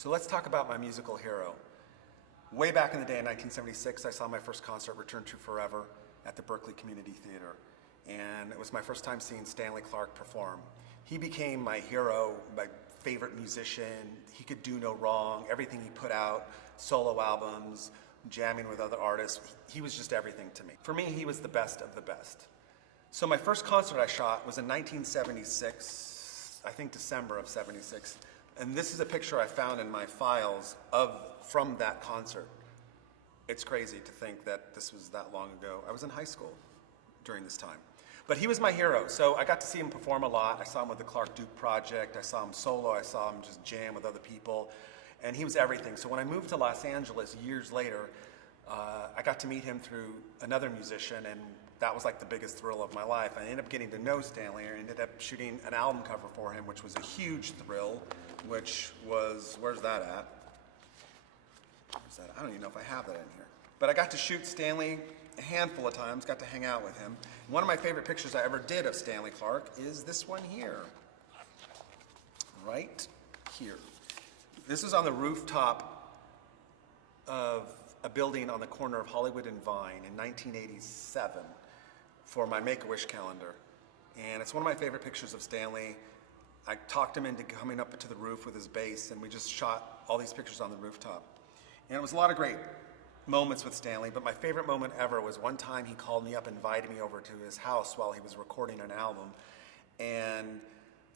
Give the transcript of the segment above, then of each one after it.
So let's talk about my musical hero. Way back in the day in 1976, I saw my first concert, Return to Forever, at the Berkeley Community Theater. And it was my first time seeing Stanley Clarke perform. He became my hero, my favorite musician. He could do no wrong. Everything he put out, solo albums, jamming with other artists, he was just everything to me. For me, he was the best of the best. So my first concert I shot was in 1976, I think December of 76. And this is a picture I found in my files from that concert. It's crazy to think that this was that long ago. I was in high school during this time. But he was my hero, so I got to see him perform a lot. I saw him with the Clarke Duke Project, I saw him solo, I saw him just jam with other people, and he was everything. So when I moved to Los Angeles years later, I got to meet him through another musician, and that was like the biggest thrill of my life. I ended up getting to know Stanley. I ended up shooting an album cover for him, which was a huge thrill, which was, where's that at? Where's that? I don't even know if I have that in here. But I got to shoot Stanley a handful of times, got to hang out with him. One of my favorite pictures I ever did of Stanley Clarke is this one here. Right here. This is on the rooftop of a building on the corner of Hollywood and Vine in 1987 for my Make-A-Wish calendar. And it's one of my favorite pictures of Stanley. I talked him into coming up to the roof with his bass, and we just shot all these pictures on the rooftop. And it was a lot of great moments with Stanley, but my favorite moment ever was one time he called me up and invited me over to his house while he was recording an album. And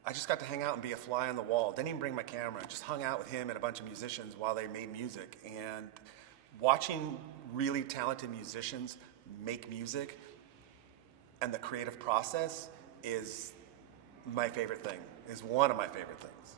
I just got to hang out and be a fly on the wall. Didn't even bring my camera. Just hung out with him and a bunch of musicians while they made music. And watching really talented musicians make music and the creative process is my favorite thing, is one of my favorite things.